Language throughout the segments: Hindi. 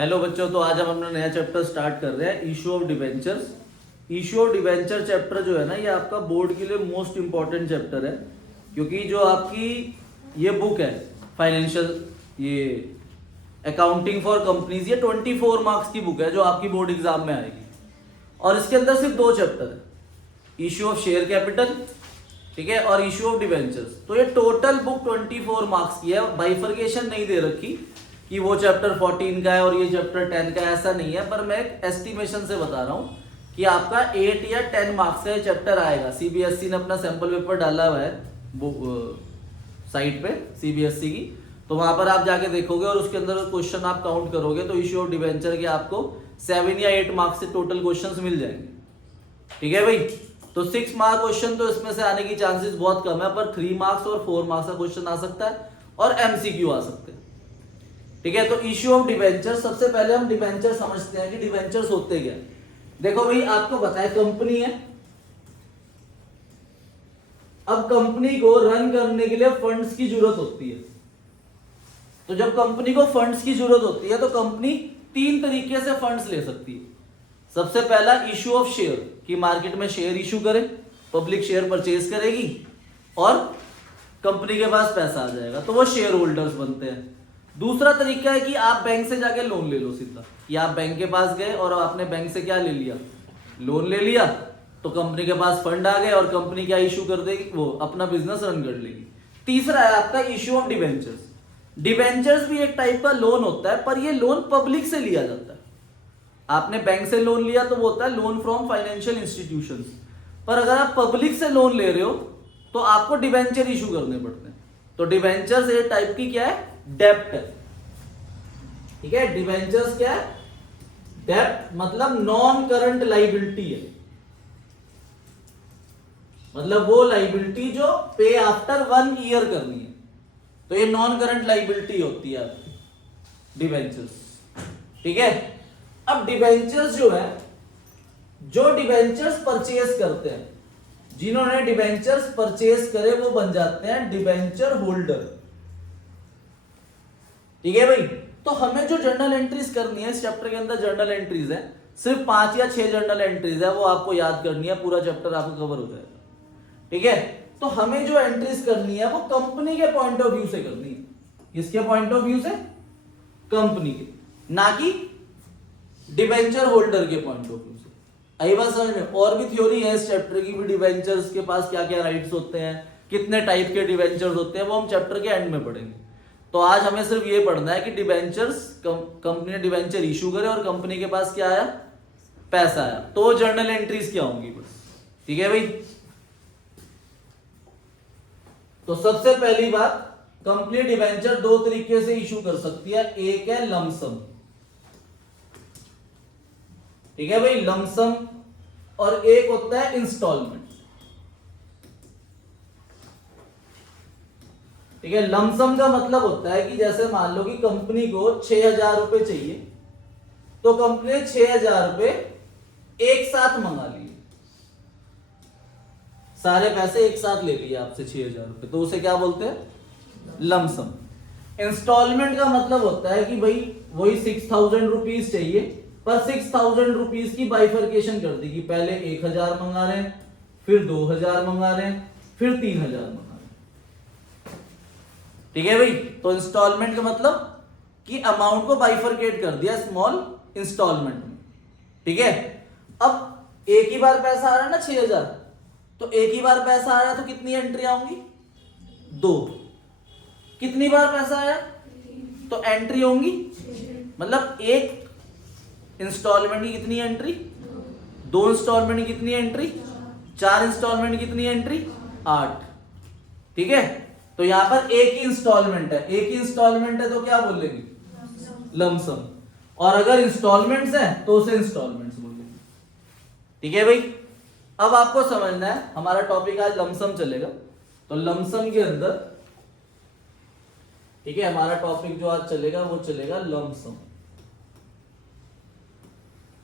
हेलो बच्चों, तो आज हम अपना नया चैप्टर स्टार्ट कर रहे हैं, issue of debentures. Issue of debenture chapter जो है ना, ये आपका बोर्ड के लिए मोस्ट इंपॉर्टेंट चैप्टर है, क्योंकि जो आपकी ये बुक है फाइनेंशियल, ये अकाउंटिंग फॉर कंपनीज, ये 24 मार्क्स की बुक है जो आपकी बोर्ड एग्जाम में आएगी। और इसके अंदर सिर्फ दो चैप्टर है, इशू ऑफ शेयर कैपिटल, ठीक है, और इशू ऑफ डिबेंचर्स। तो ये टोटल बुक 24 मार्क्स की है, बाइफर्केशन नहीं दे रखी कि वो चैप्टर 14 का है और ये चैप्टर 10 का है, ऐसा नहीं है। पर मैं एक एस्टिमेशन से बता रहा हूँ कि आपका 8 या 10 मार्क्स का ये चैप्टर आएगा। सीबीएसई ने अपना सैंपल पेपर डाला हुआ है साइट पे सीबीएसई की, तो वहां पर आप जाके देखोगे और उसके अंदर क्वेश्चन आप काउंट करोगे तो इशू ऑफ डिबेंचर के आपको 7 या 8 मार्क्स से टोटल क्वेश्चंस मिल जाएंगे। ठीक है भाई, तो 6 मार्क क्वेश्चन तो इसमें से आने की चांसेस बहुत कम है, पर 3 मार्क्स और 4 मार्क्स का क्वेश्चन आ सकता है और एमसीक्यू आ सकते हैं। ठीक है, तो इश्यू ऑफ डिबेंचर, सबसे पहले हम डिबेंचर समझते हैं कि डिबेंचर्स होते क्या। देखो भाई, आपको बताए कंपनी है, अब कंपनी को रन करने के लिए फंड्स की जरूरत होती है। तो जब कंपनी को फंड्स की जरूरत होती है तो कंपनी 3 तरीके से फंड्स ले सकती है। सबसे पहला इशू ऑफ शेयर, कि मार्केट में शेयर इशू करे, पब्लिक शेयर परचेज करेगी और कंपनी के पास पैसा आ जाएगा, तो वो शेयर होल्डर्स बनते हैं। दूसरा तरीका है कि आप बैंक से जाके लोन ले लो सीधा, कि आप बैंक के पास गए और आपने बैंक से क्या ले लिया, लोन ले लिया, तो कंपनी के पास फंड आ गए और कंपनी क्या इशू कर देगी, वो अपना बिजनेस रन कर लेगी। तीसरा है आपका इशू ऑफ डिबेंचर्स। डिबेंचर्स भी एक टाइप का लोन होता है, पर ये लोन पब्लिक से लिया जाता है। आपने बैंक से लोन लिया तो वो होता है लोन फ्रॉम फाइनेंशियल इंस्टीट्यूशंस, पर अगर आप पब्लिक से लोन ले रहे हो तो आपको डिबेंचर इशू करने पड़ते हैं। तो डिबेंचर्स एक टाइप की क्या है, डेप्ट है। ठीक है, डिबेंचर्स क्या है, डेप्ट, मतलब नॉन करंट लाइबिलिटी है, मतलब वो लाइबिलिटी जो पे आफ्टर 1 ईयर करनी है, तो ये नॉन करंट लाइबिलिटी होती है आपकी डिबेंचर्स। ठीक है, अब डिबेंचर्स जो है, जो डिबेंचर्स परचेज करते हैं, जिन्होंने डिबेंचर्स परचेज करे वो बन जाते हैं डिबेंचर होल्डर। ठीक है भाई, तो हमें जो जर्नल एंट्रीज करनी है इस चैप्टर के अंदर, जर्नल एंट्रीज है सिर्फ 5 या 6 जर्नल एंट्रीज है, वो आपको याद करनी है, पूरा चैप्टर आपको कवर हो जाएगा। ठीक है, तो हमें जो एंट्रीज करनी है वो कंपनी के पॉइंट ऑफ व्यू से करनी है। किसके पॉइंट ऑफ व्यू से, कंपनी के, ना कि डिबेंचर होल्डर के पॉइंट ऑफ व्यू से। आई बात समझ में। और भी थ्योरी है इस चैप्टर की भी, डिबेंचर्स के पास क्या क्या राइट्स होते हैं, कितने टाइप के डिबेंचर्स होते हैं, वो हम चैप्टर के एंड में पढ़ेंगे। तो आज हमें सिर्फ ये पढ़ना है कि डिबेंचर्स, कंपनी ने डिबेंचर इशू करे और कंपनी के पास क्या आया, पैसा आया, तो जर्नल एंट्रीज क्या होंगी बस। ठीक है भाई, तो सबसे पहली बात, कंपनी डिबेंचर 2 तरीके से इशू कर सकती है। एक है लमसम, ठीक है भाई, लमसम, और एक होता है इंस्टॉलमेंट। ठीक है, लमसम का मतलब होता है कि जैसे मान लो कि कंपनी को 6,000 रुपए चाहिए, तो कंपनी ने 6,000 रुपए एक साथ मंगा लिए, सारे पैसे एक साथ ले लिए आपसे 6,000 रुपए, तो उसे क्या बोलते हैं, लमसम। इंस्टॉलमेंट का मतलब होता है कि भाई वही 6,000 रुपीज चाहिए, पर 6,000 रुपीज की बाइफर्केशन कर दी कि पहले 1,000 मंगा रहे हैं, फिर 2,000 मंगा रहे हैं, फिर 3,000 मंगा रहे हैं। ठीक है भाई, तो इंस्टॉलमेंट का मतलब कि अमाउंट को बाइफरकेट कर दिया स्मॉल इंस्टॉलमेंट में। ठीक है, अब एक ही बार पैसा आ रहा है ना 6,000, तो एक ही बार पैसा आया तो कितनी एंट्री आऊंगी, 2। कितनी बार पैसा आया तो एंट्री होंगी, मतलब एक इंस्टॉलमेंट की कितनी एंट्री, 2 इंस्टॉलमेंट की कितनी एंट्री, 4 इंस्टॉलमेंट की कितनी एंट्री, 8। ठीक है, तो यहां पर एक ही इंस्टॉलमेंट है, एक ही इंस्टॉलमेंट है तो क्या बोलेंगे, लमसम, और अगर इंस्टॉलमेंट्स हैं तो उसे इंस्टॉलमेंट्स बोलेंगे। ठीक है भाई, अब आपको समझना है, हमारा टॉपिक आज लमसम चलेगा, तो लमसम के अंदर, ठीक है, हमारा टॉपिक जो आज चलेगा वो चलेगा लमसम।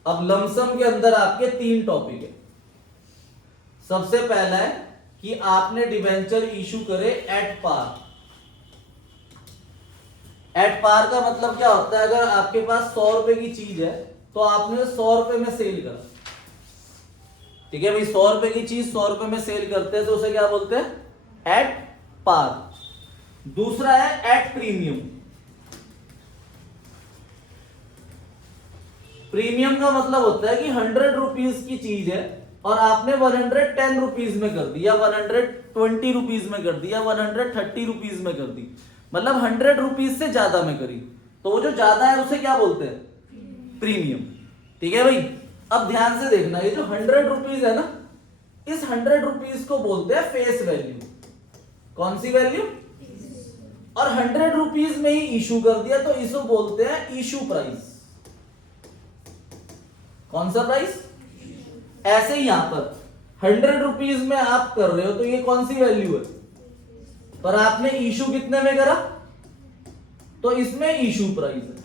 अब लमसम के अंदर आपके 3 टॉपिक है। सबसे पहला है कि आपने डिबेंचर इशू करे एट पार। एट पार का मतलब क्या होता है, अगर आपके पास 100 रुपए की चीज है तो आपने 100 रुपए में सेल करा, ठीक है भाई, 100 रुपए की चीज 100 रुपए में सेल करते हैं तो उसे क्या बोलते हैं, एट पार। दूसरा है एट प्रीमियम। प्रीमियम का मतलब होता है कि 100 रुपीज की चीज है और आपने 110 रुपीज में कर दी, या 120 रुपीज में कर दी, या 130 रुपीज में कर दी, मतलब 100 रुपीज से ज्यादा में करी, तो वो जो ज्यादा है उसे क्या बोलते हैं, प्रीमियम। ठीक है भाई, अब ध्यान से देखना, ये जो 100 रुपीज है ना, इस 100 रुपीज को बोलते हैं फेस वैल्यू। कौन सी वैल्यू, और 100 रुपीज में ही इशू कर दिया तो इसे बोलते हैं इशू प्राइस। कौन सा प्राइस, ऐसे ही यहां पर 100 रुपीज में आप कर रहे हो तो ये कौन सी वैल्यू है, पर आपने इशू कितने में करा, तो इसमें इशू प्राइस है।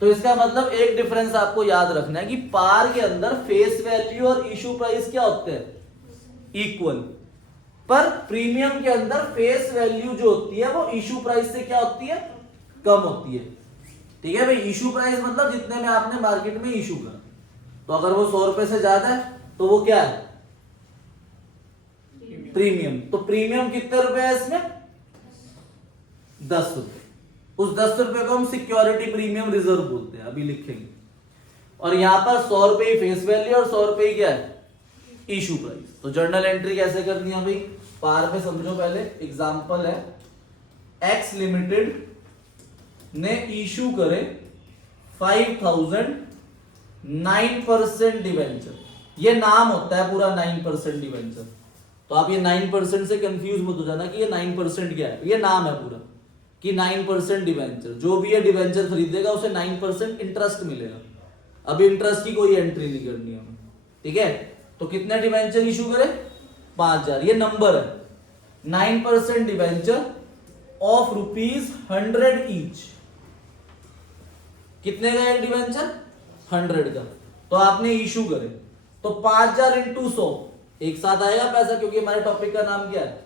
तो इसका मतलब एक डिफरेंस आपको याद रखना है कि पार के अंदर फेस वैल्यू और इशू प्राइस क्या होते हैं, इक्वल, पर प्रीमियम के अंदर फेस वैल्यू जो होती है वो इशू प्राइस से क्या होती है, कम होती है। ठीक है भाई, इशू प्राइस मतलब जितने में आपने मार्केट में इशू करा, तो अगर वो 100 रुपए से ज्यादा है तो वो क्या है, प्रीमियम। तो प्रीमियम कितने रुपए है इसमें, 10 रुपए। उस 10 रुपए को हम सिक्योरिटी प्रीमियम रिजर्व बोलते हैं, अभी लिखेंगे। और यहां पर 100 रुपए फेस वैल्यू और 100 रुपए क्या है, इशू प्राइस। तो जर्नल एंट्री कैसे करनी है भाई, पार पे समझो पहले। एग्जांपल है, एक्स लिमिटेड ने इशू करे 5000 9% डिवेंचर। ये नाम होता है पूरा 9% डिवेंचर। तो आप ये 9% से कंफ्यूज मत हो जाना कि ये 9% क्या है, ये नाम है पूरा कि 9% डिवेंचर। जो भी ये डिवेंचर खरीदेगा उसे 9% इंटरेस्ट मिलेगा। अभी इंटरेस्ट की कोई एंट्री नहीं करनी है, ठीक है। तो कितने डिवेंचर इशू करे, 5000, ये नंबर है। 9% डिवेंचर ऑफ ₹100 ईच। कितने का एक डिवेंचर, 100 का। तो आपने इशू करे तो 5000 इंटू 100 एक साथ आएगा पैसा, क्योंकि हमारे टॉपिक का नाम क्या है,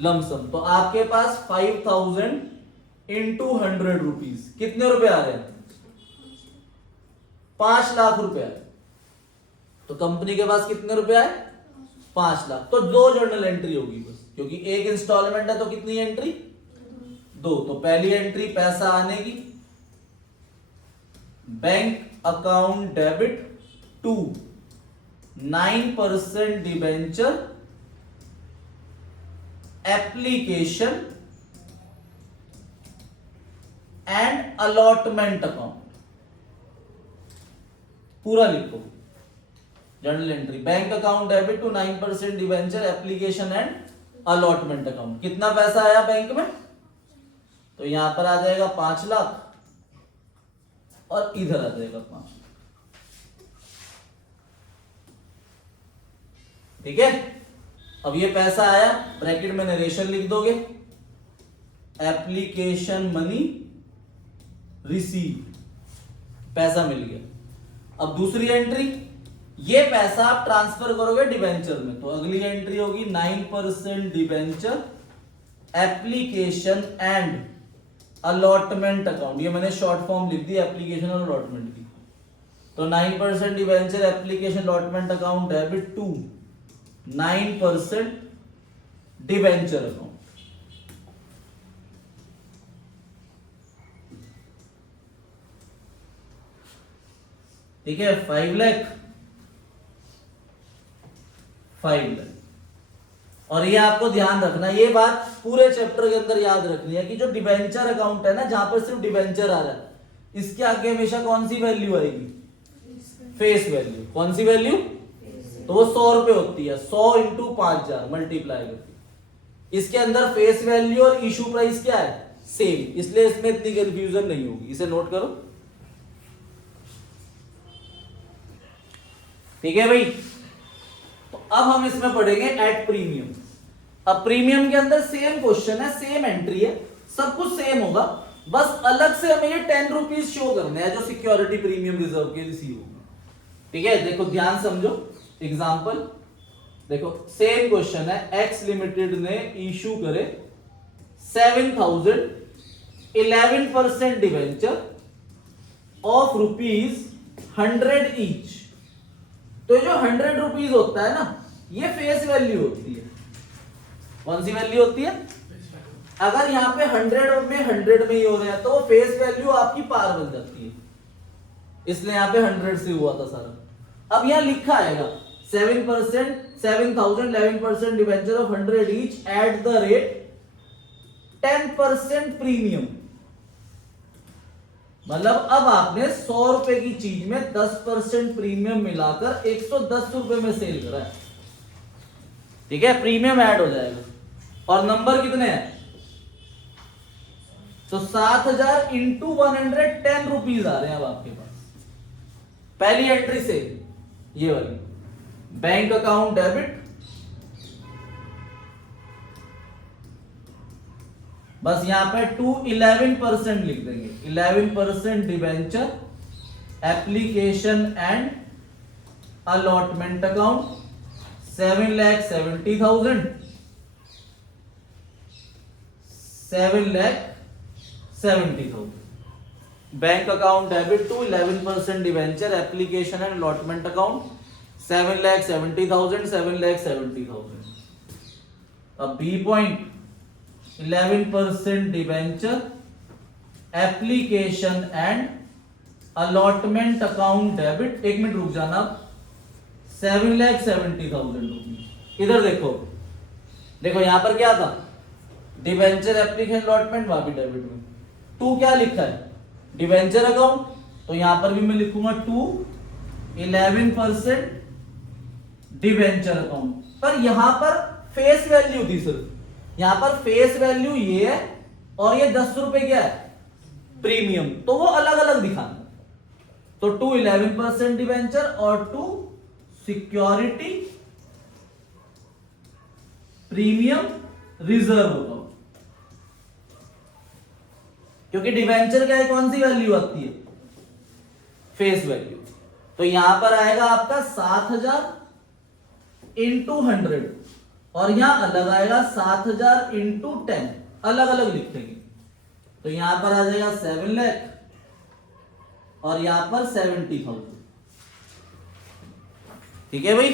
लमसम। तो आपके पास 5000 इंटू 100 रुपीज कितने रुपए आ रहे हैं, 5 लाख रुपए आए। तो कंपनी के पास कितने रुपए आए, 5 लाख। तो 2 जर्नल एंट्री होगी बस, क्योंकि एक इंस्टॉलमेंट है तो कितनी एंट्री, 2। तो पहली एंट्री पैसा आने की, bank account debit to 9% debenture application and allotment account. पूरा लिखो journal entry, bank account debit to 9% debenture application and allotment account. कितना पैसा आया बैंक में, तो यहां पर आ जाएगा 5 लाख और इधर आ जाएगा 5। ठीक है, अब ये पैसा आया, ब्रैकेट में नरेशन लिख दोगे, एप्लीकेशन मनी रिसीव, पैसा मिल गया। अब दूसरी एंट्री, ये पैसा आप ट्रांसफर करोगे डिबेंचर में, तो अगली एंट्री होगी 9% debenture application and allotment account. ये मैंने शॉर्ट फॉर्म लिख दी एप्लीकेशन और अलॉटमेंट की। तो 9% debenture application allotment account debit to 9% debenture account. ठीक है, 5 लाख 5 लाख। और ये आपको ध्यान रखना, ये बात पूरे चैप्टर के अंदर याद रखनी है कि जो डिबेंचर अकाउंट है ना, जहां पर सिर्फ डिबेंचर आ रहा है, इसके आगे हमेशा कौन सी वैल्यू आएगी, फेस वैल्यू। कौन सी वैल्यू, तो वो 100 रुपए होती है, 100 इंटू 5000 मल्टीप्लाई करती है। इसके अंदर फेस वैल्यू और इशू प्राइस क्या है, सेम, इसलिए इसमें इतनी कंफ्यूजन नहीं होगी। इसे नोट करो, ठीक है भाई। तो अब हम इसमें पढ़ेंगे एट प्रीमियम। अब प्रीमियम के अंदर सेम क्वेश्चन है, सेम एंट्री है, सब कुछ सेम होगा, बस अलग से हमें ये 10 रुपीज शो करने हैं जो सिक्योरिटी प्रीमियम रिजर्व के रिसीव होगा। ठीक है, देखो ध्यान समझो एग्जांपल, देखो सेम क्वेश्चन है, एक्स लिमिटेड ने इशू करे 7000 11% डिवेंचर ऑफ ₹100 ईच। तो जो 100 रुपीज होता है ना, ये फेस वैल्यू होती है। कौन सी वैल्यू होती है? अगर यहाँ पे 100 में ही हो रहा है तो वो फेस वैल्यू आपकी पार बन जाती है, इसलिए यहाँ पे 100 से हुआ था सारा। अब यहाँ लिखा आएगा 7%, 7,000, 11% debenture of 100 each at the rate 10% premium. मतलब अब आपने 100 रुपए की चीज में 10% प्रीमियम मिलाकर 110 रुपए में सेल करा है। ठीक है, प्रीमियम ऐड हो जाएगा। और नंबर कितने हैं? तो 7,000 इंटू 110 रुपीज आ रहे हैं अब आपके पास। पहली एंट्री से ये वाली बैंक अकाउंट डेबिट, बस यहां पे 11% लिख देंगे। 11% debenture application and allotment account 7,70,000, 7,70,000। Bank account debit to 11% debenture application and allotment account 7,70,000, 7,70,000। अब B point 11% debenture application and allotment account debit, एक मिनट रुक जाना, 7,70,000 रुपीज। इधर देखो, देखो यहां पर क्या था? डिवेंचर एप्लीकेशन अलॉटमेंट, वहां भी डेबिट में। टू क्या लिखा है? डिवेंचर अकाउंट, तो यहां पर भी मैं लिखूंगा टू 11% डिवेंचर अकाउंट। पर यहां पर फेस वैल्यू थी सिर्फ, यहां पर फेस वैल्यू ये है और ये 10 रुपए क्या है? प्रीमियम। तो वो अलग अलग दिखाना। तो टू 11% डिवेंचर और to security premium reserve account. क्योंकि डिवेंचर क्या है, कौन सी वैल्यू आती है? Face value. तो यहां पर आएगा आपका 7,000 इंटू 100 और यहां अलग आएगा 7,000 इंटू 10, अलग अलग लिख देंगे। तो यहां पर आ जाएगा 7 लाख और यहां पर 70,000। ठीक है भाई,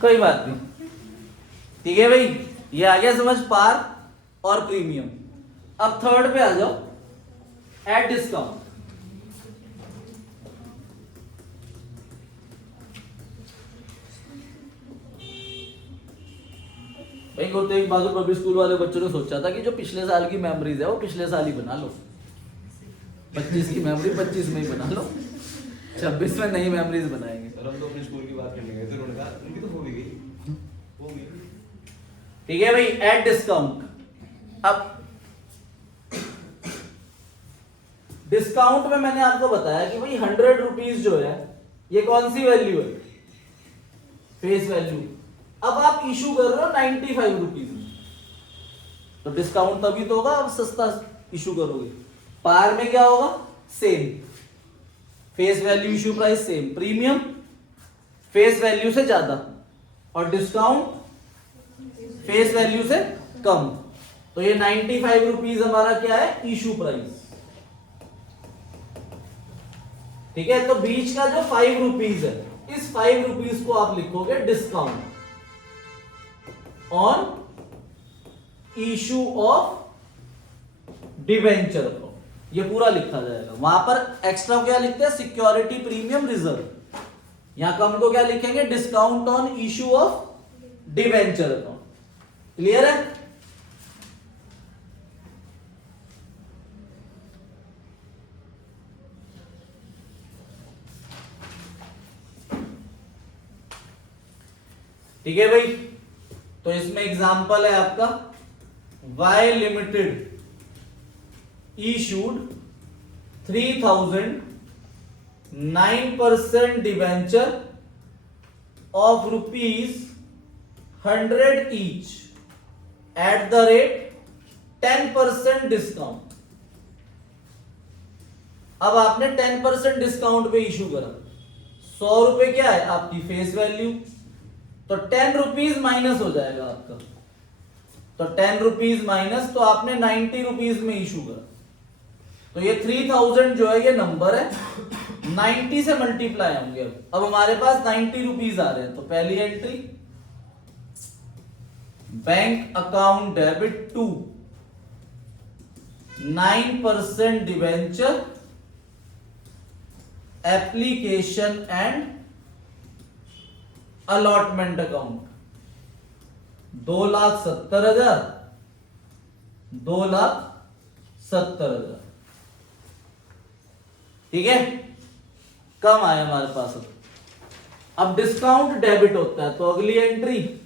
कोई बात नहीं। ठीक है भाई, ये आ गया समझ, पार और प्रीमियम। अब थर्ड पे आ जाओ, एट डिस्काउंट। भाई गुरुतेग बहादुर पब्लिक स्कूल वाले बच्चों ने सोचा था कि जो पिछले साल की मेमोरीज है वो पिछले साल ही बना लो। 25 की मेमोरी 25 में ही बना लो, 26 में नई मेमोरीज बनाएंगे। सर हम तो अपने स्कूल की बात करने गए थे, उन्होंने कहा उनकी तो हो भी गई। ठीक है भाई, एट डिस्काउंट। अब डिस्काउंट में मैंने आपको बताया कि भाई 100 रुपीज जो है ये कौन सी वैल्यू है? Face value. अब आप इशू कर रहे हो 95 रुपीज में, तो डिस्काउंट तभी तो होगा आप सस्ता इशू करोगे। पार में क्या होगा? Same face value, issue price same, premium face value से ज्यादा और डिस्काउंट फेस वैल्यू से कम। तो ये 95 रुपीज हमारा क्या है? Issue price. ठीक है, तो बीच का जो 5 रुपीज है, इस 5 रुपीज को आप लिखोगे discount on issue of debenture account. ये पूरा लिखा जाएगा। वहां पर एक्स्ट्रा क्या लिखते हैं? Security premium reserve. यहां कम को क्या लिखेंगे? Discount on issue of debenture account. Clear है? ठीक है भाई, तो इसमें एग्जांपल है आपका Y limited issued 3,000 9% debenture of ₹100 each at the rate 10% discount. अब आपने 10% डिस्काउंट पे इशू करा, 100 रुपए क्या है आपकी फेस वैल्यू, तो 10 रुपीज माइनस हो जाएगा आपका। तो 10 रुपीज माइनस, तो आपने 90 रुपीज में इशू करा, तो ये 3000 जो है ये नंबर है, 90 से मल्टीप्लाई होंगे। अब हमारे पास 90 रुपीज आ रहे हैं, तो पहली entry bank account debit to 9% debenture application and allotment account 2,70,000, 2,70,000। ठीक है, कम आया हमारे पास। अब डिस्काउंट डेबिट होता है, तो अगली entry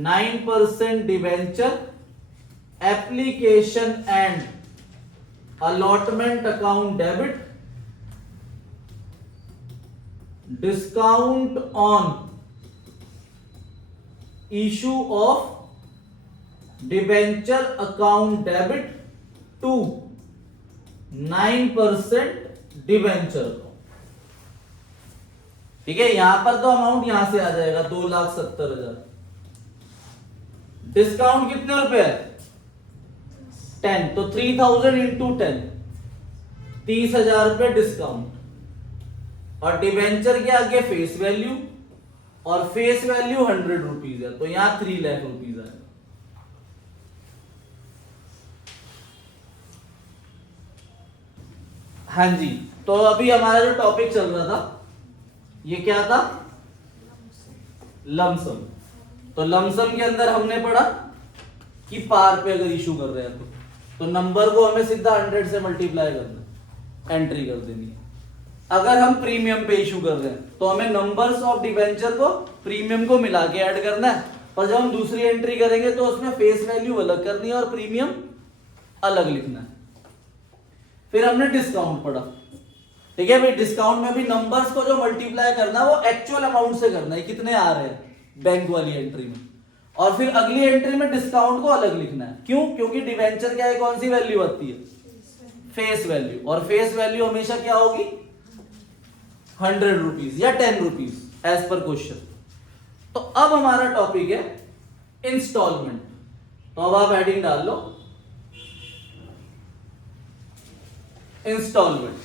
9% debenture application and allotment account debit, discount on issue of debenture account debit to 9% debenture. ठीक है, यहां पर तो अमाउंट यहां से आ जाएगा 2,70,000। डिस्काउंट कितने रुपए है? 10, तो 3000 इंटू 10, 30,000 रुपए डिस्काउंट। और डिवेंचर के आगे फेस वैल्यू, और फेस वैल्यू 100 रुपीज है, तो यहां 3 लाख रुपीज आएगा। हाँ जी, तो अभी हमारा जो टॉपिक चल रहा था ये क्या था? लमसम। तो लमसम के अंदर हमने पढ़ा कि पार पे अगर इशू कर रहे हैं तो नंबर को हमें सीधा 100 से मल्टीप्लाई करना, एंट्री कर देनी है। अगर हम प्रीमियम पे इशू कर रहे हैं तो हमें नंबर्स ऑफ डिवेंचर को प्रीमियम को मिला के ऐड करना है, और जब हम दूसरी एंट्री करेंगे तो उसमें फेस वैल्यू अलग करनी है और प्रीमियम अलग लिखना है। फिर हमने डिस्काउंट पढ़ा। ठीक है भाई, डिस्काउंट में भी नंबर्स को जो मल्टीप्लाई करना है वो एक्चुअल अमाउंट से करना है, कितने आ रहे हैं बैंक वाली एंट्री में। और फिर अगली एंट्री में डिस्काउंट को अलग लिखना है। क्यों? क्योंकि डिवेंचर क्या है, कौन सी वैल्यू आती है? Face value. और फेस वैल्यू हमेशा क्या होगी? 100 रुपीज या 10 रुपीज एज पर क्वेश्चन। तो अब हमारा टॉपिक है इंस्टॉलमेंट। तो अब आप हेडिंग डाल लो इंस्टॉलमेंट,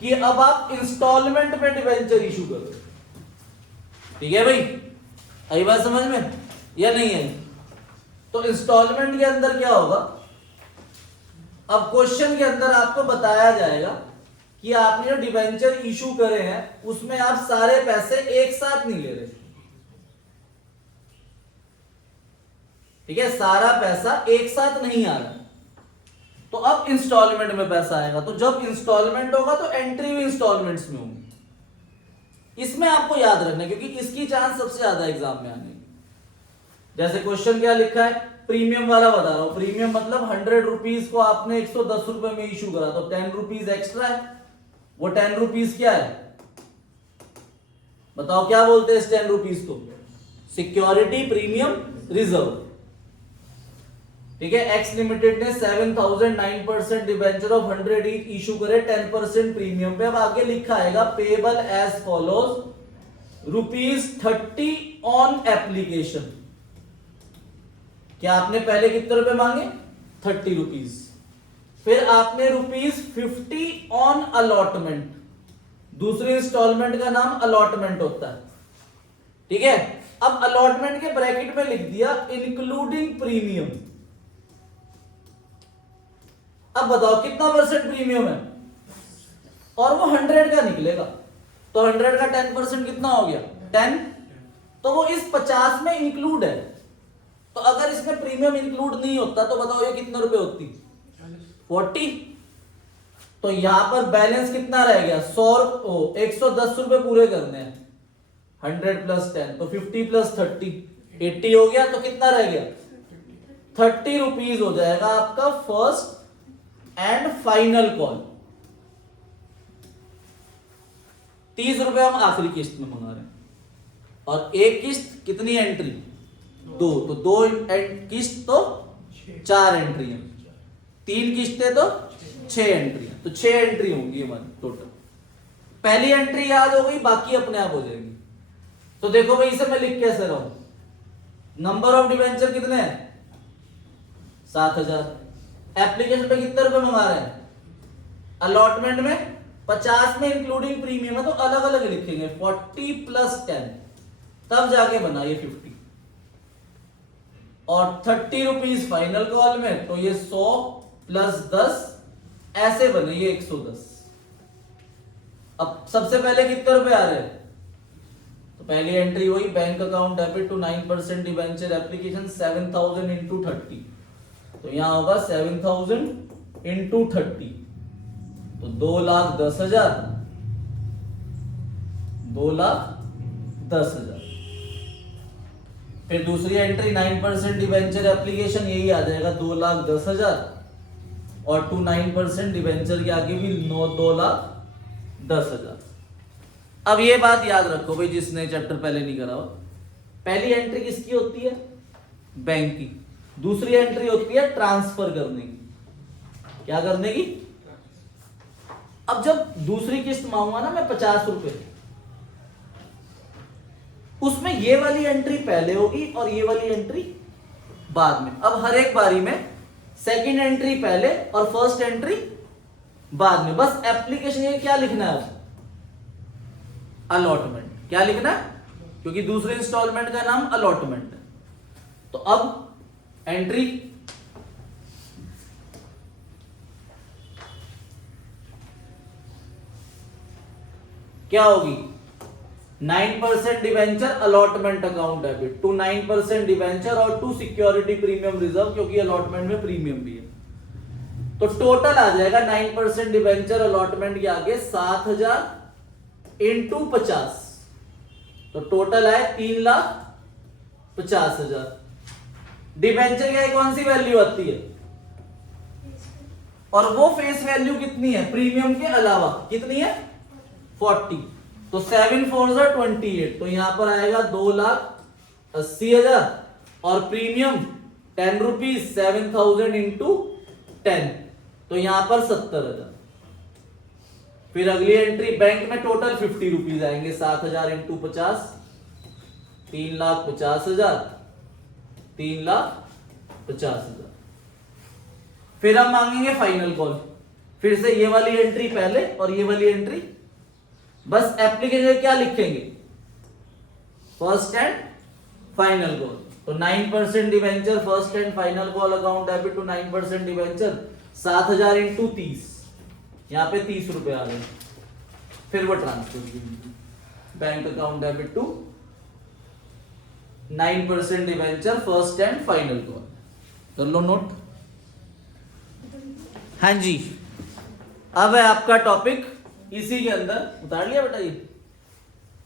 कि अब आप इंस्टॉलमेंट पे डिवेंचर इशू करो। ठीक है भाई, आई बात समझ में या नहीं आई? तो इंस्टॉलमेंट के अंदर क्या होगा, अब क्वेश्चन के अंदर आपको बताया जाएगा कि आपने जो डिवेंचर इशू करे हैं उसमें आप सारे पैसे एक साथ नहीं ले रहे। ठीक है, सारा पैसा एक साथ नहीं आ रहा, तो अब इंस्टॉलमेंट में पैसा आएगा। तो जब इंस्टॉलमेंट होगा तो एंट्री भी इंस्टॉलमेंट्स में होंगी। इसमें आपको याद रखना, क्योंकि इसकी चांस सबसे ज्यादा एग्जाम में आने की। जैसे क्वेश्चन क्या लिखा है, प्रीमियम वाला बता रहा हूं। प्रीमियम मतलब 100 रुपीज को आपने 110 रुपए में इशू करा, तो 10 रुपीज एक्स्ट्रा है। वो 10 रुपीज क्या है, बताओ क्या बोलते हैं इस 10 रुपीज को? Security premium reserve. ठीक है, एक्स लिमिटेड ने 7,009% डिवेंचर ऑफ 100 ईच इशू करे 10% प्रीमियम पे। अब आगे लिखा आएगा payable as follows, ₹30 on application. क्या आपने पहले कितने रुपए मांगे? 30 रुपीज। फिर आपने ₹50 ऑन अलॉटमेंट। दूसरी इंस्टॉलमेंट का नाम अलॉटमेंट होता है। ठीक है, अब अलॉटमेंट के ब्रैकेट में लिख दिया इंक्लूडिंग प्रीमियम। अब बताओ कितना परसेंट प्रीमियम है, और वो 100 का निकलेगा, तो 100 का 10% कितना हो गया? 10। तो वो इस 50 में इंक्लूड है। तो अगर इसमें प्रीमियम इंक्लूड नहीं होता तो बताओ ये कितने रुपए होती? 40। तो यहां पर बैलेंस कितना रह गया? 110 रुपए पूरे करने हैं। 100 प्लस 10 तो 50 प्लस 30 80 हो गया। तो कितना रह गया? 30 रुपीज हो जाएगा आपका फर्स्ट एंड फाइनल कॉल। 30 रुपए हम आखिरी किस्त में मंगा रहे हैं, और एक किस्त कितनी एंट्री? 2। तो 2 किस्त तो 4 एंट्री है, 3 किस्तें तो 6 एंट्री है। तो 6 एंट्री होंगी हमारी टोटल। पहली एंट्री याद हो गई, बाकी अपने आप हो जाएंगी। तो देखो भाई, इसे मैं लिख कैसे रहा हूं, नंबर ऑफ डिवेंचर कितने हैं? 7,000। एप्लीकेशन पे कितने रुपए मंगा रहे हैं? अलॉटमेंट में 50 में इंक्लूडिंग प्रीमियम है, तो अलग अलग लिखेंगे 40 प्लस 10, तब जाके बना ये 50। और 30 रुपीज फाइनल कॉल में, तो ये 100 प्लस 10 ऐसे बने ये 110। अब सबसे पहले कितने रुपए आ रहे हैं? तो पहली एंट्री हुई bank account debit to 9% debenture application 7000 into 30, तो यहां होगा 7000 इंटू 30, तो 2,10,000, 2,10,000। फिर दूसरी एंट्री 9% डिवेंचर एप्लीकेशन, यही आ जाएगा 2,10,000, और टू 9% डिवेंचर के आगे भी 2,10,000। अब ये बात याद रखो भाई, जिसने चैप्टर पहले नहीं करा हो, पहली एंट्री किसकी होती है? बैंक की। दूसरी एंट्री होती है ट्रांसफर करने की। क्या करने की? अब जब दूसरी किस्त मांगूंगा ना मैं 50 रुपए, उसमें ये वाली एंट्री पहले होगी और ये वाली एंट्री बाद में। अब हर एक बारी में सेकंड एंट्री पहले और फर्स्ट एंट्री बाद में। बस एप्लीकेशन ये क्या लिखना है? अलॉटमेंट। क्या लिखना है? क्योंकि दूसरे इंस्टॉलमेंट का नाम अलॉटमेंट है। तो अब एंट्री क्या होगी? 9% debenture allotment account debit to 9% debenture और टू सिक्योरिटी प्रीमियम रिजर्व, क्योंकि अलॉटमेंट में प्रीमियम भी है। तो टोटल आ जाएगा 9% डिवेंचर अलॉटमेंट के आगे 7,000 इंटू 50, तो टोटल है 3,50,000। डिवेंचर की कौन सी वैल्यू आती है? और वो फेस वैल्यू कितनी है प्रीमियम के अलावा? कितनी है? 40। तो 7 4 28, तो यहां पर आएगा 2,80,000 और प्रीमियम 10 रुपीज 7,000 इंटू 10, तो यहां पर 70,000। फिर अगली एंट्री बैंक में टोटल 50 रुपीज आएंगे, 7,000 इंटू 50, 3,50,000, 3,50,000। फिर हम मांगेंगे फाइनल कॉल। फिर से ये वाली एंट्री पहले और ये वाली एंट्री, बस एप्लीकेशन क्या लिखेंगे? First and final call. तो 9% debenture first and final call account debit to 9% debenture 7,000 into 30, यहां पे 30 रुपए आ गए। फिर वो transfer bank account debit to 9% debenture first and final call. कर लो नोट। हाँ जी, अब है आपका टॉपिक इसी के अंदर। उतार लिया बेटा ये?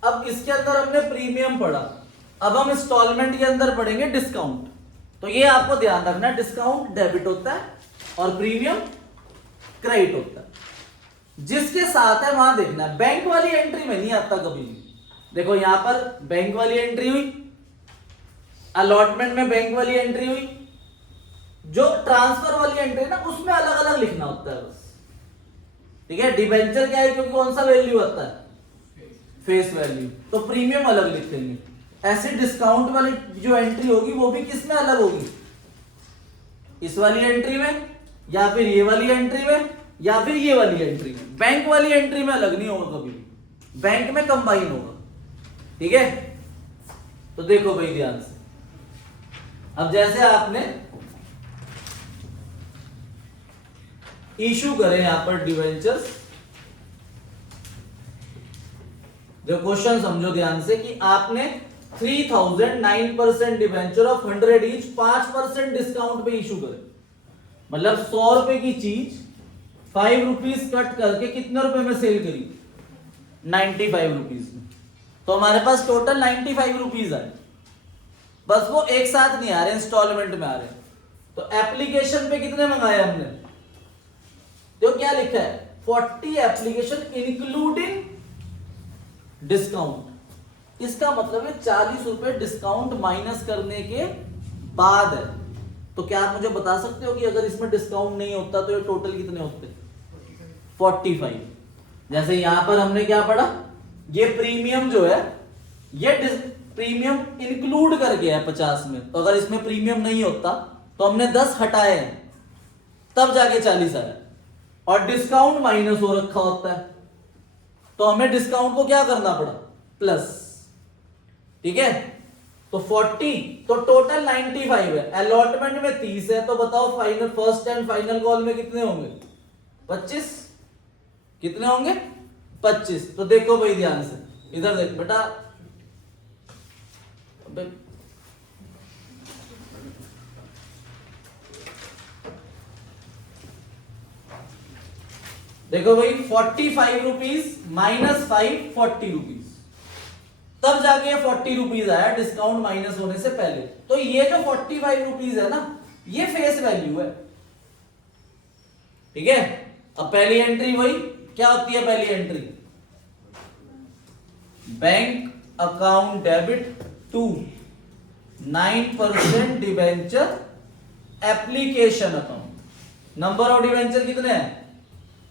अब इसके अंदर हमने प्रीमियम पढ़ा, अब हम इंस्टॉलमेंट के अंदर पढ़ेंगे डिस्काउंट। तो ये आपको ध्यान रखना, डिस्काउंट डेबिट होता है और प्रीमियम क्रेडिट होता है। जिसके साथ है वहां देखना, बैंक वाली एंट्री में नहीं आता कभी भी। देखो यहां पर बैंक वाली एंट्री हुई, अलॉटमेंट में बैंक वाली एंट्री हुई, जो ट्रांसफर वाली एंट्री है ना उसमें अलग अलग लिखना होता है बस। ठीक है? डिबेंचर क्या है? क्योंकि कौन सा वैल्यू आता है? फेस वैल्यू, तो प्रीमियम अलग लिखेंगे। ऐसे डिस्काउंट वाली जो एंट्री होगी वो भी किस में अलग होगी? इस वाली एंट्री में, या फिर ये वाली एंट्री में, या फिर ये वाली एंट्री में। बैंक वाली एंट्री में अलग नहीं होगा कभी भी, बैंक में कंबाइन होगा। ठीक है? तो देखो भाई ध्यान से, अब जैसे आपने इशू करे यहां पर डिवेंचर्स, जो क्वेश्चन समझो ध्यान से कि आपने 3,000 9% डिवेंचर ऑफ 100 ईच 5% डिस्काउंट पे इशू करे। मतलब 100 रुपए की चीज 5 रुपीज कट करके कितने रुपए में सेल करी? 95 रुपीज में। तो हमारे पास टोटल 95 रुपीज आए, बस वो एक साथ नहीं आ रहे, इंस्टॉलमेंट में आ रहे। तो एप्लीकेशन पे कितने मंगाए हमने? तो क्या लिखा है? 40 एप्लीकेशन इंक्लूडिंग डिस्काउंट। इसका मतलब है 40 रुपए डिस्काउंट माइनस करने के बाद है। तो क्या आप मुझे बता सकते हो कि अगर इसमें डिस्काउंट नहीं होता तो ये टोटल कितने होते? 45। जैसे यहां पर हमने क्या पढ़ा, ये प्रीमियम जो है ये प्रीमियम इंक्लूड करके है 50 में, तो अगर इसमें प्रीमियम नहीं होता तो हमने 10 हटाए हैं तब जाके 40 आया, और डिस्काउंट माइनस हो रखा होता है तो हमें डिस्काउंट को क्या करना पड़ा, प्लस। ठीक है, तो 40, तो टोटल 95 है, अलॉटमेंट में 30 है, तो बताओ final first and final call में कितने होंगे, 25। कितने होंगे, 25। तो देखो भाई ध्यान से, इधर देख बेटा, देखो भाई 45 रुपीज माइनस 5 40 रुपीज, तब जाके 40 रुपीज आया डिस्काउंट माइनस होने से पहले। तो ये जो 45 रुपीज है ना, ये फेस वैल्यू है। ठीक है, अब पहली एंट्री वही क्या होती है, पहली entry bank account debit to 9% debenture application account. Number of debenture कितने हैं,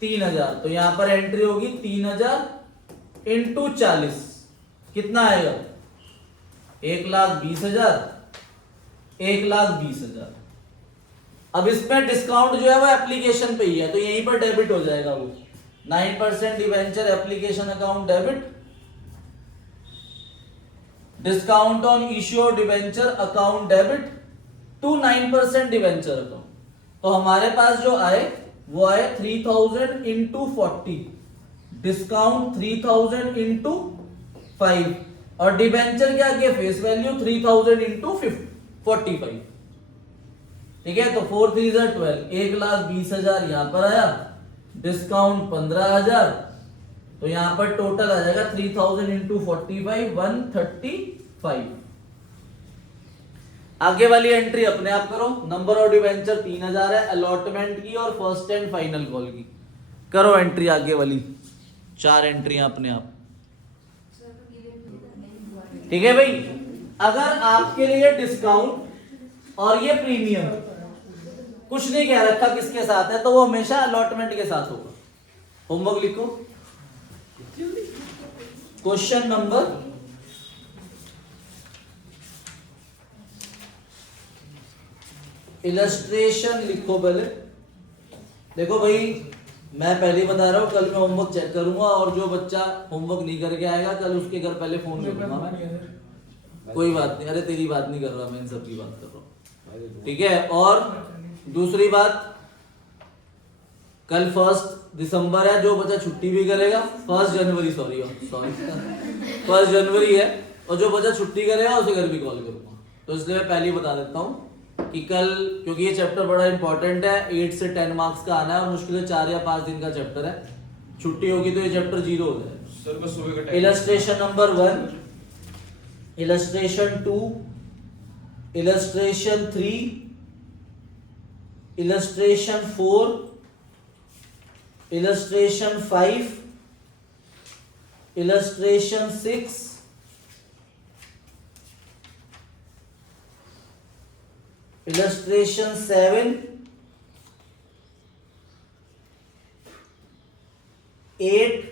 3000, तो यहां पर एंट्री होगी 3000 इंटू 40, कितना आएगा, 1,20,000, 1,20,000। अब इसमें डिस्काउंट जो है वो एप्लीकेशन पे ही है, तो यहीं पर डेबिट हो जाएगा वो 9% debenture application account debit, discount on issue debenture account debit to 9% debenture account. तो हमारे पास जो आए वो आए 3000 इंटू 40, डिस्काउंट 3000 इंटू 5, और डिबेंचर क्या किया, फेस वैल्यू 3000 इंटू 45। ठीक है, तो 4 3 12, 1,20,000 यहां पर आया, डिस्काउंट 15,000, तो यहां पर टोटल आ जाएगा 3000 इंटू 45 135। आगे वाली एंट्री अपने आप करो, नंबर ऑफ डिबेंचर 3000 है, अलॉटमेंट की और फर्स्ट एंड फाइनल कॉल की, करो एंट्री आगे वाली, 4 एंट्री अपने आप। ठीक है भाई, अगर आपके लिए डिस्काउंट और ये प्रीमियम कुछ नहीं कह रखा किसके साथ है, तो वो हमेशा अलॉटमेंट के साथ होगा। होमवर्क लिखो, क्वेश्चन नंबर इलस्ट्रेशन लिखो पहले। देखो भाई, मैं पहले ही बता रहा हूं, कल मैं होमवर्क चेक करूंगा, और जो बच्चा होमवर्क नहीं करके आएगा कल उसके घर पहले फोन करूंगा मैं। कोई बात नहीं, अरे तेरी बात नहीं कर रहा मैं, इन सब की बात कर रहा हूं। ठीक है, और दूसरी बात, कल 1 दिसंबर है, जो बच्चा छुट्टी भी करेगा, 1 जनवरी सॉरी 1 जनवरी है, और जो बच्चा छुट्टी करेगा उसे घर भी कॉल करूंगा। तो इसलिए मैं पहले ही बता देता हूं कि कल, क्योंकि ये चैप्टर बड़ा इंपॉर्टेंट है, 8 से 10 मार्क्स का आना है, और मुश्किल से 4 या 5 दिन का चैप्टर है, छुट्टी होगी तो ये चैप्टर 0 हो जाएगा। सर बस सुबह का time. Illustration number 1, illustration 2, illustration 3, illustration 4, illustration 5, illustration 6, illustration 7, 8,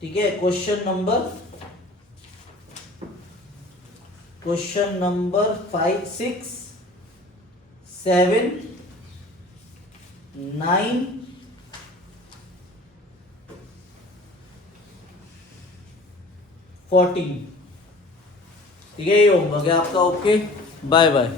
ठीक है। Question number 5 6 7 9 14। ठीक है, ये होमवर्क है आपका। Okay, bye bye.